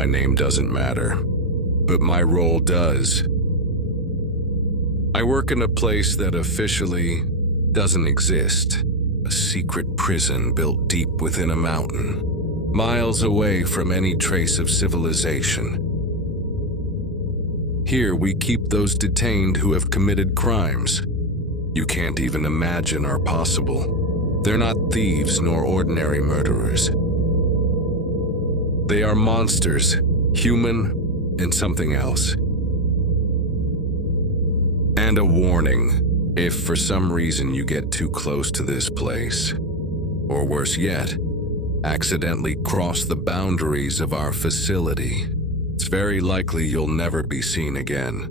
My name doesn't matter, but my role does. I work in a place that officially doesn't exist, a secret prison built deep within a mountain, miles away from any trace of civilization. Here we keep those detained who have committed crimes you can't even imagine are possible. They're not thieves nor ordinary murderers. They are monsters, human and something else. And a warning, if for some reason you get too close to this place, or worse yet, accidentally cross the boundaries of our facility, it's very likely you'll never be seen again.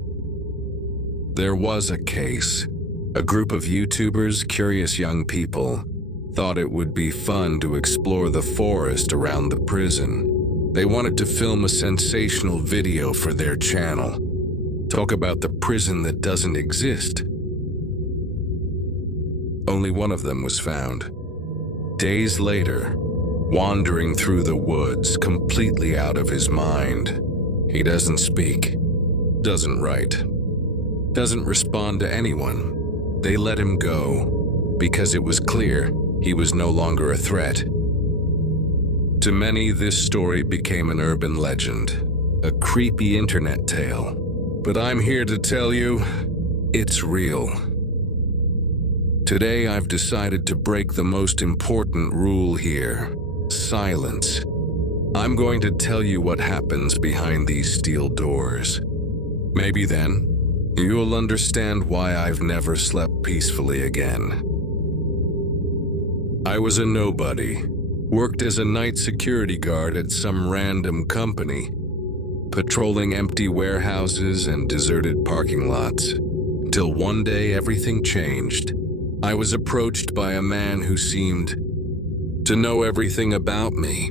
There was a case. A group of YouTubers, curious young people, thought it would be fun to explore the forest around the prison. They wanted to film a sensational video for their channel. Talk about the prison that doesn't exist. Only one of them was found. Days later, wandering through the woods, completely out of his mind. He doesn't speak, doesn't write, doesn't respond to anyone. They let him go because it was clear he was no longer a threat. To many, this story became an urban legend, a creepy internet tale. But I'm here to tell you, it's real. Today I've decided to break the most important rule here: silence. I'm going to tell you what happens behind these steel doors. Maybe then, you'll understand why I've never slept peacefully again. I was a nobody, worked as a night security guard at some random company, patrolling empty warehouses and deserted parking lots, until one day everything changed. I was approached by a man who seemed to know everything about me.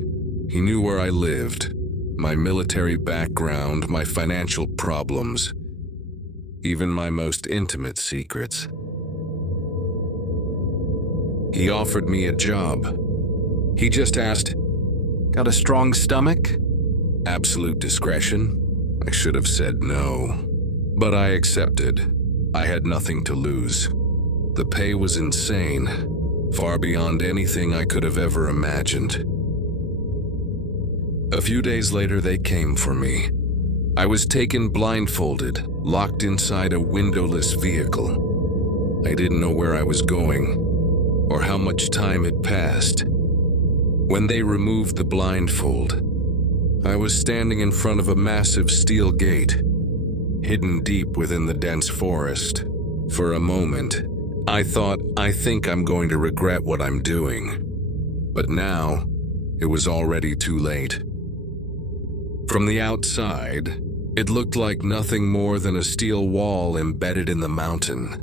He knew where I lived, my military background, my financial problems, even my most intimate secrets. He offered me a job. He just asked, "Got a strong stomach?" Absolute discretion. I should have said no, but I accepted. I had nothing to lose. The pay was insane, far beyond anything I could have ever imagined. A few days later, they came for me. I was taken blindfolded, locked inside a windowless vehicle. I didn't know where I was going, or how much time had passed. When they removed the blindfold, I was standing in front of a massive steel gate, hidden deep within the dense forest. For a moment, I thought, I think I'm going to regret what I'm doing. But now, it was already too late. From the outside, it looked like nothing more than a steel wall embedded in the mountain.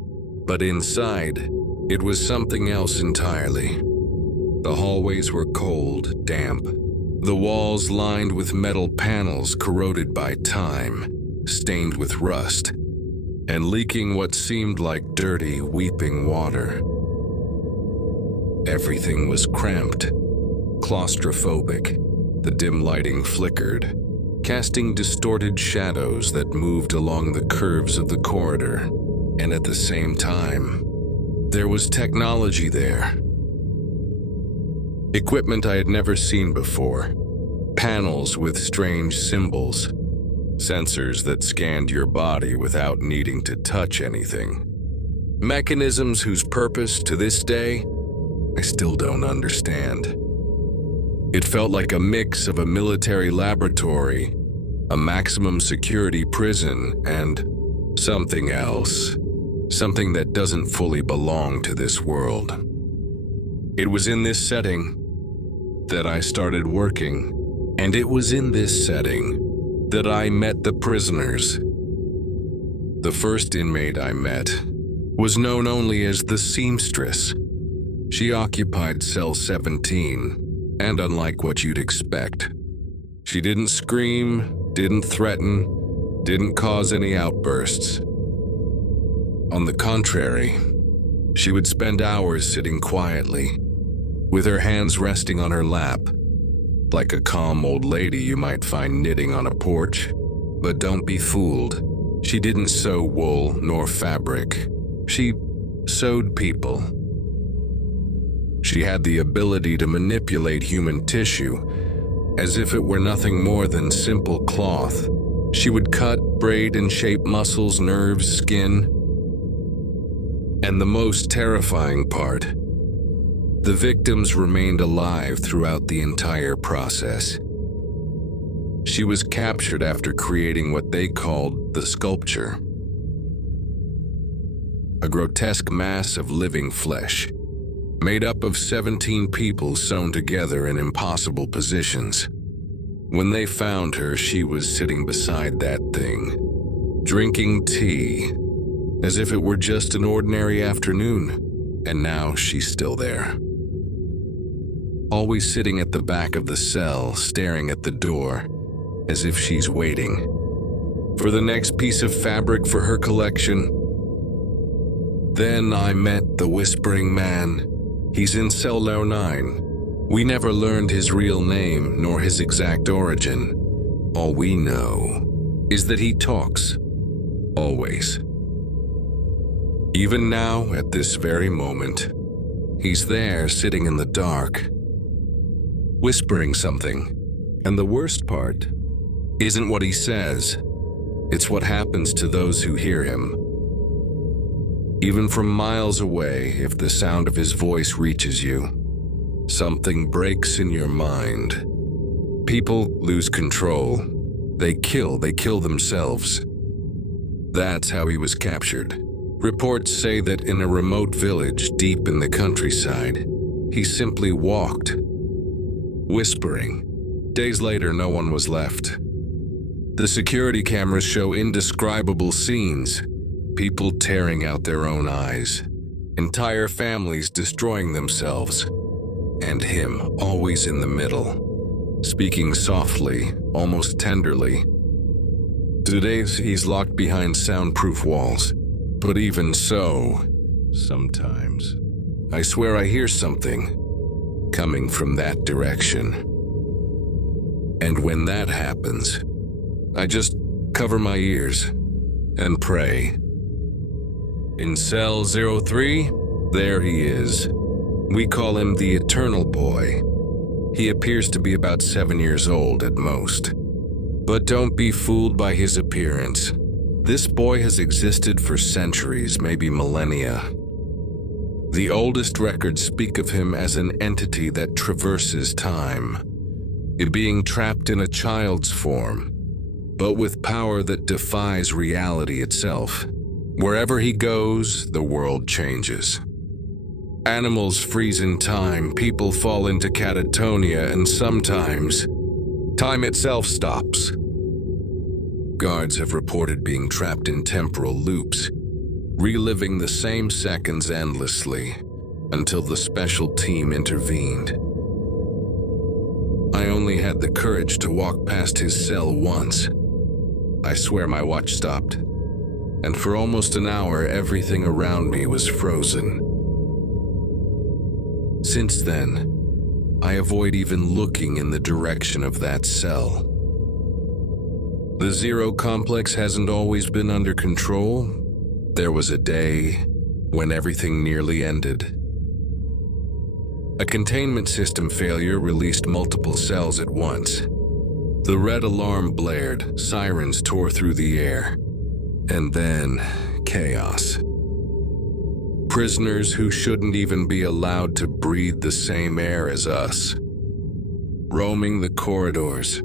But inside, it was something else entirely. The hallways were cold, damp. The walls lined with metal panels corroded by time, stained with rust, and leaking what seemed like dirty, weeping water. Everything was cramped, claustrophobic. The dim lighting flickered, casting distorted shadows that moved along the curves of the corridor. And at the same time, there was technology there. Equipment I had never seen before. Panels with strange symbols. Sensors that scanned your body without needing to touch anything. Mechanisms whose purpose, to this day, I still don't understand. It felt like a mix of a military laboratory, a maximum security prison, and something else. Something that doesn't fully belong to this world. It was in this setting that I started working, and it was in this setting that I met the prisoners. The first inmate I met was known only as the seamstress. She occupied cell 17, and unlike what you'd expect, she didn't scream, didn't threaten, didn't cause any outbursts. On the contrary, she would spend hours sitting quietly, with her hands resting on her lap, like a calm old lady you might find knitting on a porch. But don't be fooled. She didn't sew wool nor fabric. She sewed people. She had the ability to manipulate human tissue as if it were nothing more than simple cloth. She would cut, braid, and shape muscles, nerves, skin. And the most terrifying part, the victims remained alive throughout the entire process. She was captured after creating what they called the sculpture, a grotesque mass of living flesh, made up of 17 people sewn together in impossible positions. When they found her, she was sitting beside that thing, drinking tea, as if it were just an ordinary afternoon, and now she's still there. Always sitting at the back of the cell, staring at the door, as if she's waiting for the next piece of fabric for her collection. Then I met the Whispering Man. He's in cell 09. We never learned his real name nor his exact origin. All we know is that he talks, always. Even now, at this very moment, he's there sitting in the dark, whispering something. And the worst part isn't what he says, it's what happens to those who hear him. Even from miles away, if the sound of his voice reaches you, something breaks in your mind. People lose control. They kill themselves. That's how he was captured. Reports say that in a remote village deep in the countryside, he simply walked, whispering. Days later, no one was left. The security cameras show indescribable scenes. People tearing out their own eyes, entire families destroying themselves, and him always in the middle, speaking softly, almost tenderly. Today he's locked behind soundproof walls, but even so, sometimes I swear I hear something coming from that direction. And when that happens, I just cover my ears and pray. In cell 03, there he is. We call him the Eternal Boy. He appears to be about 7 years old at most. But don't be fooled by his appearance. This boy has existed for centuries, maybe millennia. The oldest records speak of him as an entity that traverses time, being trapped in a child's form, but with power that defies reality itself. Wherever he goes, the world changes. Animals freeze in time, people fall into catatonia, and sometimes, time itself stops. Guards have reported being trapped in temporal loops, reliving the same seconds endlessly, until the special team intervened. I only had the courage to walk past his cell once. I swear my watch stopped, and for almost an hour everything around me was frozen. Since then, I avoid even looking in the direction of that cell. The Zero Complex hasn't always been under control. There was a day when everything nearly ended. A containment system failure released multiple cells at once. The red alarm blared, sirens tore through the air. And then, chaos. Prisoners who shouldn't even be allowed to breathe the same air as us, roaming the corridors.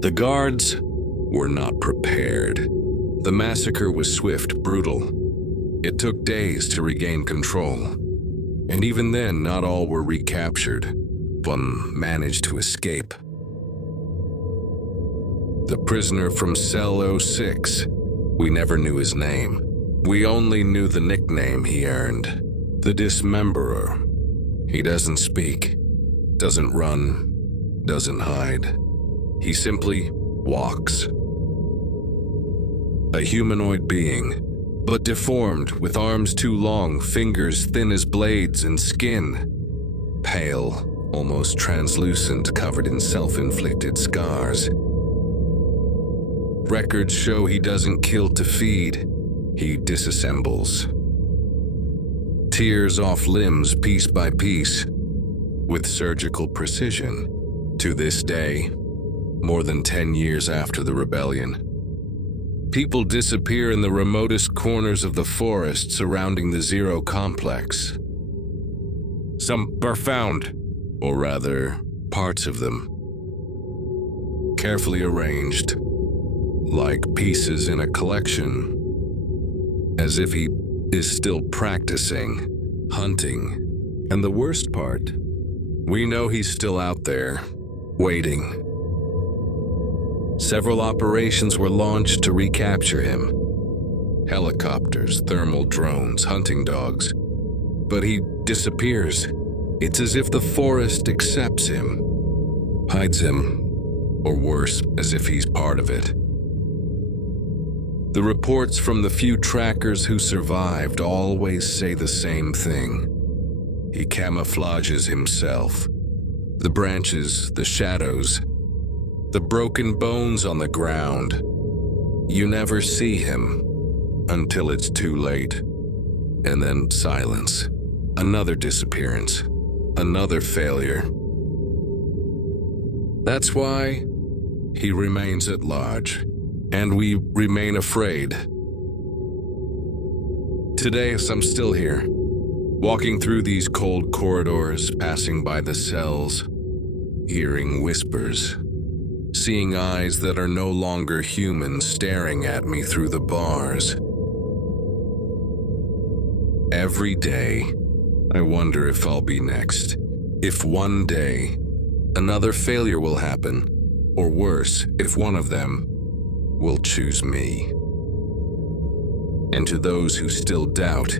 The guards were not prepared. The massacre was swift, brutal. It took days to regain control. And even then, not all were recaptured. One managed to escape. The prisoner from cell 06. We never knew his name. We only knew the nickname he earned. The Dismemberer. He doesn't speak, doesn't run, doesn't hide. He simply walks. A humanoid being, but deformed, with arms too long, fingers thin as blades, and skin pale, almost translucent, covered in self-inflicted scars. Records show he doesn't kill to feed, he disassembles. Tears off limbs piece by piece, with surgical precision. To this day, more than 10 years after the rebellion, people disappear in the remotest corners of the forest surrounding the Zero complex. Some are found, or rather, parts of them, carefully arranged, like pieces in a collection, as if he is still practicing, hunting. And the worst part, we know he's still out there, waiting. Several operations were launched to recapture him. Helicopters, thermal drones, hunting dogs. But he disappears. It's as if the forest accepts him, hides him, or worse, as if he's part of it. The reports from the few trackers who survived always say the same thing. He camouflages himself. The branches, the shadows, the broken bones on the ground. You never see him until it's too late. And then silence. Another disappearance. Another failure. That's why he remains at large, and we remain afraid. Today, I'm still here, walking through these cold corridors, passing by the cells, hearing whispers, seeing eyes that are no longer human staring at me through the bars. Every day, I wonder if I'll be next. If one day, another failure will happen, or worse, if one of them will choose me. And to those who still doubt,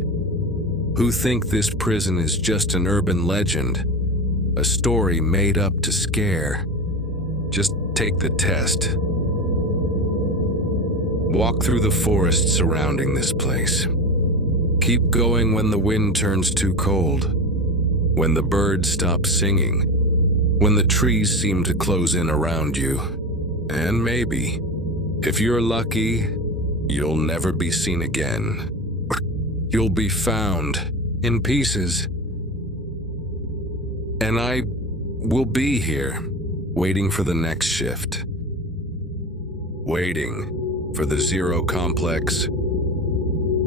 who think this prison is just an urban legend, a story made up to scare, just take the test. Walk through the forest surrounding this place. Keep going when the wind turns too cold, when the birds stop singing, when the trees seem to close in around you. And maybe, if you're lucky, you'll never be seen again. You'll be found in pieces. And I will be here, waiting for the next shift. Waiting for the Zero complex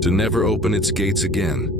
to never open its gates again.